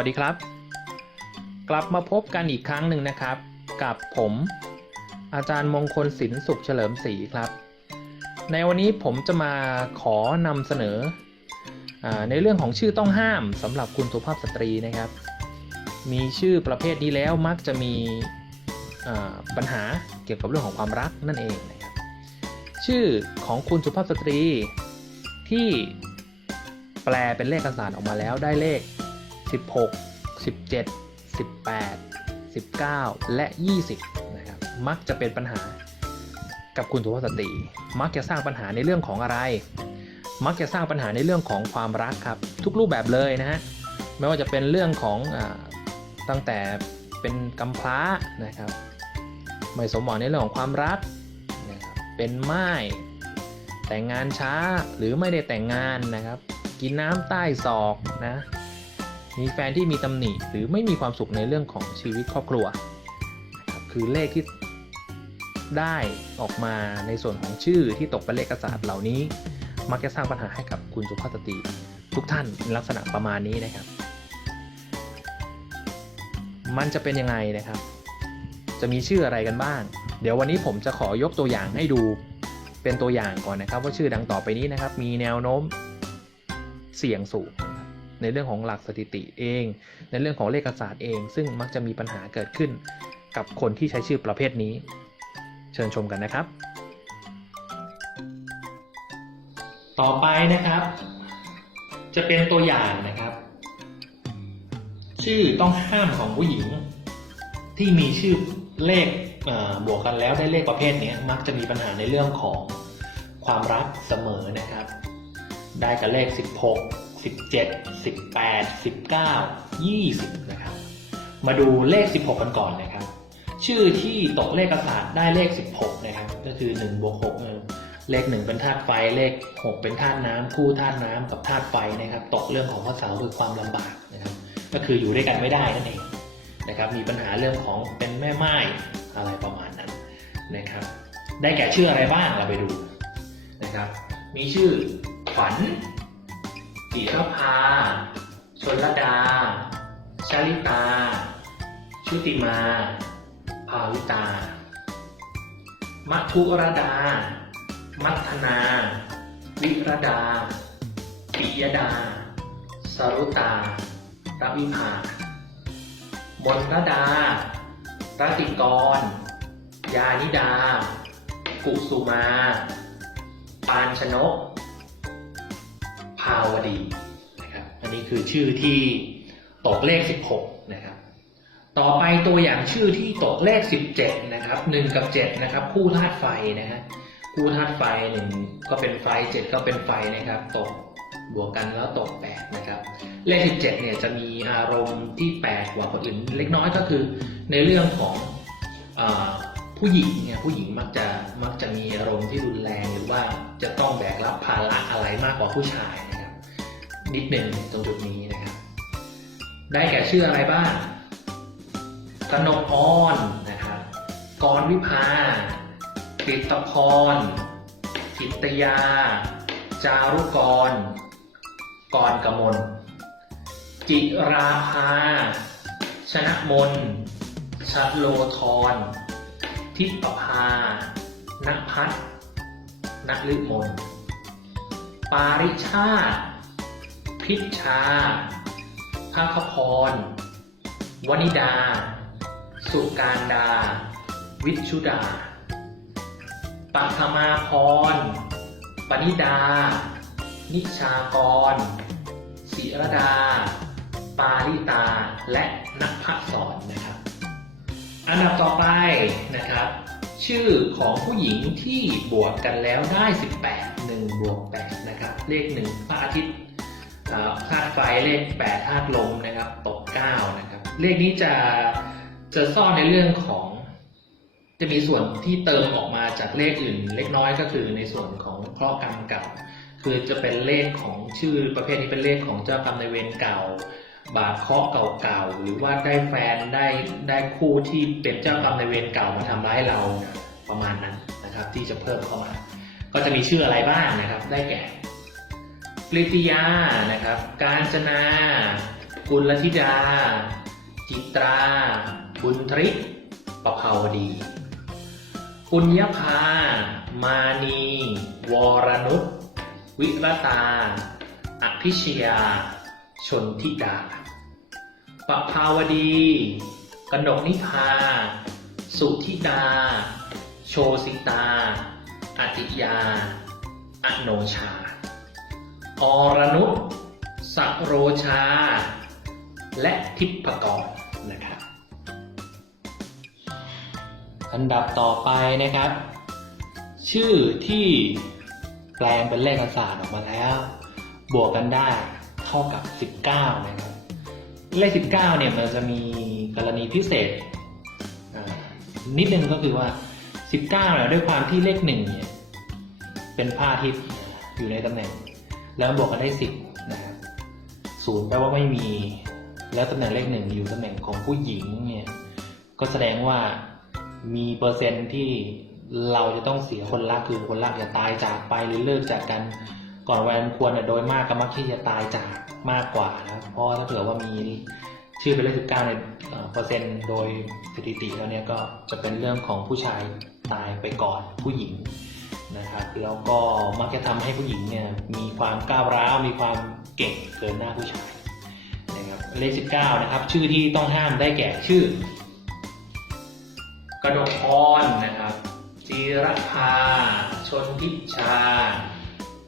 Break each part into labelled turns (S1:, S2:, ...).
S1: สวัสดีครับ กลับมาพบกันอีกครั้งหนึ่งนะครับ กับผม อาจารย์มงคลศิลป์สุขเฉลิมศรีครับ ในวันนี้ผมจะมาขอนำเสนออในเรื่องของชื่อต้องห้ามสำหรับคุณสุภาพสตรีนะครับ มีชื่อประเภทนี้แล้วมักจะมีปัญหาเกี่ยวกับเรื่องของความรักนั่นเองนะครับชื่อของคุณสุภาพสตรีที่แปลเป็นเลขศาสตร์ออกมาแล้วได้เลข 16 17 18 19 และ 20นะครับมักจะเป็นปัญหากับคุณสุภาพสตรี มักจะสร้างปัญหาในเรื่องของอะไร มักจะสร้างปัญหาในเรื่องของความรักครับ ทุกรูปแบบเลยนะฮะไม่ว่าจะเป็นเรื่องของอตั้งแต่เป็นกำพร้านะครับไม่สมหวังในเรื่องของความรักนะครับเป็นไม้แต่งงานช้าหรือไม่ได้แต่งงานนะครับ กินน้ำใต้ศอกนะ มีแฟนที่มีตำหนิหรือไม่มีความสุขในเรื่องของชีวิตครอบครัวนะครับคือเลขที่ได้ออกมาในส่วนของชื่อที่ตกเป็นเลขศาสตร์เหล่านี้ มักจะสร้างปัญหาให้กับคุณสุภาพสตรีทุกท่านในลักษณะประมาณนี้นะครับ มันจะเป็นยังไงนะครับ จะมีชื่ออะไรกันบ้าง เดี๋ยววันนี้ผมจะขอยกตัวอย่างให้ดูเป็นตัวอย่างก่อนนะครับ ว่าชื่อดังต่อไปนี้นะครับ มีแนวโน้มเสี่ยงสูง ในเรื่องของหลักสถิติเอง ในเรื่องของเลขศาสตร์เอง ซึ่งมักจะมีปัญหาเกิดขึ้น กับคนที่ใช้ชื่อประเภทนี้ เชิญชมกันนะครับ ต่อไปนะครับ จะเป็นตัวอย่างนะครับ ชื่อต้องห้ามของผู้หญิง ที่มีชื่อเลขบวกกันแล้วได้เลขประเภทนี้มักจะมีปัญหาในเรื่องของความรักเสมอนะครับ ได้กับเลข 16 17 18 19 20 นะครับ มาดูเลข 16 กันก่อนนะครับ ชื่อที่ตกเลขศาสตร์ได้เลข 16 นะครับ ก็คือ1บวก6เลข 1 เป็นธาตุไฟ เลข 6 เป็นธาตุน้ำคู่ธาตุน้ำกับธาตุไฟนะครับ ตกเรื่องของข้อเสาคือความลำบากนะครับ ก็คืออยู่ด้วยกันไม่ได้นั่นเองนะครับ มีปัญหาเรื่องของเป็นแม่ไม้อะไรประมาณนั้นนะครับ ได้แก่ชื่ออะไรบ้างเราไปดูนะครับ มีชื่อขวัญ จิรภา ชนลดา ชาลิตา ชุติมา ภาวิตา มัทุรดา มัทนา วิรดา ปิยดา สรุตารวิภามนรดารติกร ยานิดา กุสุมา ปานชนกาวดีนะครับอันนี้คือชื่อที่ตกเลข 16 นะครับ ต่อไปตัวอย่างชื่อที่ตกเลข 17 นะครับ 1 กับ 7 นะครับ คู่ธาตุไฟนะฮะคู่ธาตุไฟหนึ่งก็เป็นไฟ 7 ก็เป็นไฟนะครับ ตกบวกกันแล้วตก 8 นะครับ เลข 17 เนี่ยจะมีอารมณ์ที่แปลกกว่าคนอื่นเล็กน้อยก็คือในเรื่องของอผู้หญิงเนี่ยผู้หญิงมักจะมักจะมีอารมณ์ที่รุนแรงหรือว่าจะต้องแบกรับภาระอะไรมากกว่าผู้ชาย นิดหนึ่งตรงจุดนี้นะครับ ได้แก่ชื่ออะไรบ้างกนกออนนะครับกรวิภาปิตพรกิตยา จารุกร กรกมล จิราภา ชนะมนชะโลธรทิปภา นพัฒนฤมล ปาริชาติ พิชชาภาคพร วนิดา สุการดา วิชุดา ปัทมาพร ปณิดา นิชากรศิรดา ปาริตา และนักพัสอนนะครับ อันดับต่อไปนะครับ ชื่อของผู้หญิงที่บวกกันแล้วได้ 18 1บวก8นะครับ เลข 1 พระอาทิตย์ ธาตุไฟเลข8ธาตุลมนะครับตก9นะครับเลขนี้จะจะซ่อนในเรื่องของ จะมีส่วนที่เติมออกมาจากเลขอื่น เล็กน้อยก็คือในส่วนของเคราะห์กรรมเก่าคือจะเป็นเลขของชื่อประเภทนี้เป็นเลขของเจ้ากรรมนายเวรเก่า บาปเคราะห์เก่าๆหรือว่าได้แฟนได้ได้คู่ที่เป็นเจ้ากรรมนายเวรเก่ามาทำร้ายเราประมาณนั้นนะครับ ที่จะเพิ่มเข้ามา ก็จะมีชื่ออะไรบ้างนะครับ ได้แก่ ปริติยานะครับ การจนา กุลธิดา จิตรา บุญทริกประภาวดี ปุญญภา มานี วรนุชวิรตา อภิชยา ชนทิดาประภาวดี กนกนิพา สุธิดา โชสิตาอติยา อโนชา อรนุชสโรชา และทิพกรนะครับ อันดับต่อไปนะครับ ชื่อที่แปลงเป็นเลขศาสตร์ออกมาแล้ว บวกกันได้เท่ากับ 19 นะครับ เลข 19 เนี่ยมันจะมีกรณีพิเศษนิดนึงก็คือว่า 19เนี่ยด้วยความที่เลขหนึ่งเนี่ยเป็นพระอาทิตย์อยู่ในตำแหน่ง แล้วบวกกันได้ 10นะครับศูนย์แปลว่าไม่มี แล้วตำแหน่งเลขหนึ่งอยู่ตำแหน่งของผู้หญิงเนี่ยก็แสดงว่ามีเปอร์เซ็นต์ที่เราจะต้องเสียคนรักคือคนรักจะตายจากไปหรือเลิกจากกัน ก่อนวันควรโดยมากก็มักที่จะตายจากมากกว่านะเพราะถ้าเผื่อว่ามีชื่อเป็นเลขสิบเก้าในเอ่อเปอร์เซ็นต์โดยสถิติแล้วเนี่ยก็จะเป็นเรื่องของผู้ชายตายไปก่อนผู้หญิง นะครับแล้วก็มักจะทำให้ผู้หญิงเนี่ยมีความก้าวร้าวมีความเก่งเกินหน้าผู้ชายนะครับเลข19นะครับชื่อที่ต้องห้ามได้แก่ชื่อ กระดกพรนะครับจีรภาชนทิชา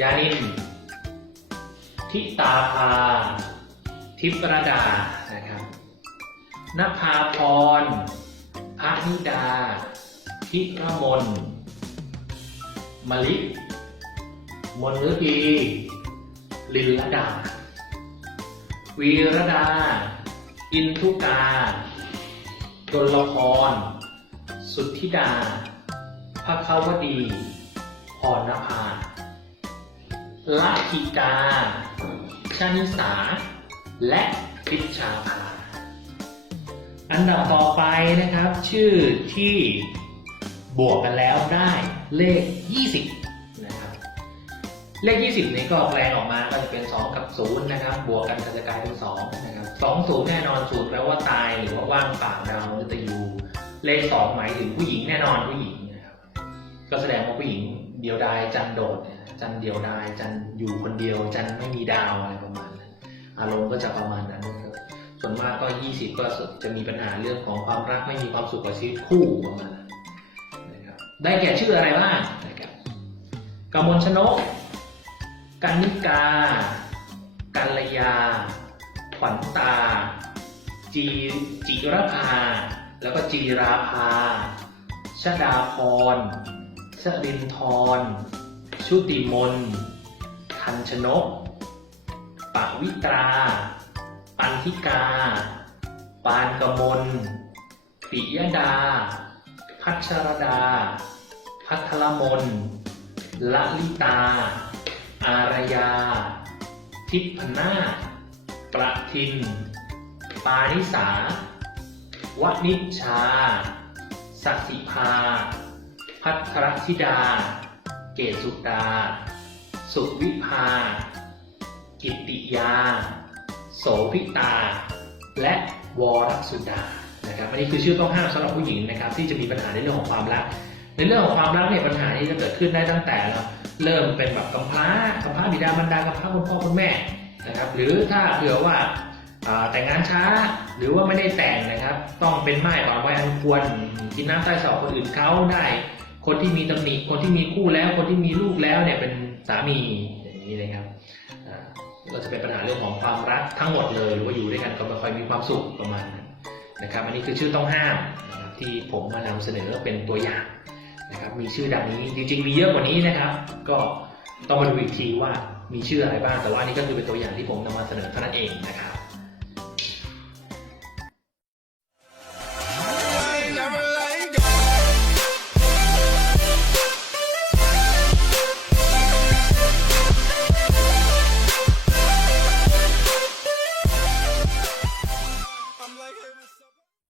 S1: ยานิน ทิตาภา ทิพรดานะครับนภาพรพระนิดา ทิรมน มะลิ มนฤดี ลินลดา วีรดา อินทุกาดลพร สุทธิดาภคาวดีพรณภาละกิกาชานิสา และพิชาภาอันดับต่อไปนะครับ ชื่อที่บวกกันแล้วได้ เลข 20 นะครับ เลข 20 นี้ก็แปลงออกมาก็จะเป็น 2 กับ 0 นะครับ บวกกันก็จะกลายเป็น 2 นะครับ 2 0 แน่นอน0แปลว่าตายหรือว่าว่างเปล่าดาวมฤตยู เลข 2 หมายถึงผู้หญิงแน่นอนผู้หญิงนะครับ ก็แสดงว่าผู้หญิงเดียวดายจันโดดเนี่ยจันเดียวดายจันอยู่คนเดียว จันไม่มีดาวอะไรประมาณนั้น อารมณ์ก็จะประมาณนั้นนะครับส่วนมากก็ 20 ก็จะมีปัญหาเรื่องของความรักไม่มีความสุขกับชีวิตคู่ประมาณ ได้แก่ชื่ออะไรบ้างนะครับกมลชนก กันนิกา กัลยา ขวัญตา จีจิรภา แล้วก็จีราภา ชดาพรชรินทร ชุติมน ทันชนกปวิตรา ปันธิกา ปานกมลปิยดา พัชรดา พัทรมนละลิตา อารยา ทิพนาประทิน ปานิสาวนิชชาสัสิภา พัทรธิดา เกศสุดา สุวิภา กิตติยา โสภิตา และวรสุดา นะครับอันนี้คือชื่อต้องห้ามสำหรับผู้หญิงนะครับที่จะมีปัญหาในเรื่องของความรัก ในเรื่องของความรักเนี่ยปัญหานี้จะเกิดขึ้นได้ตั้งแต่เราเริ่มเป็นแบบกำพร้ากำพร้าบิดามารดากำพร้าคุณพ่อคุณแม่นะครับ หรือถ้าเผื่อว่าแต่งงานช้าหรือว่าไม่ได้แต่งนะครับ ต้องเป็นม่ายก่อนวัยอันควรกินน้ำใต้ศอกคนอื่นเขาได้ คนที่มีตำหนิคนที่มีคู่แล้ว คนที่มีลูกแล้วเนี่ยเป็นสามีอย่างนี้นะครับอ่าก็จะเป็นปัญหาเรื่องของความรักทั้งหมดเลย หรือว่าอยู่ด้วยกันก็ไม่ค่อยมีความสุขประมาณนั้น นะครับอันนี้คือชื่อต้องห้ามนะครับที่ผมมานำเสนอเป็นตัวอย่างนะครับมีชื่อดังนี้จริง ๆ มีเยอะกว่านี้นะครับ ก็ต้องมาดูอีกทีว่ามีชื่ออะไรบ้างแต่ว่านี่ก็คือเป็นตัวอย่างที่ผมนำมาเสนอเท่านั้นเองนะครับ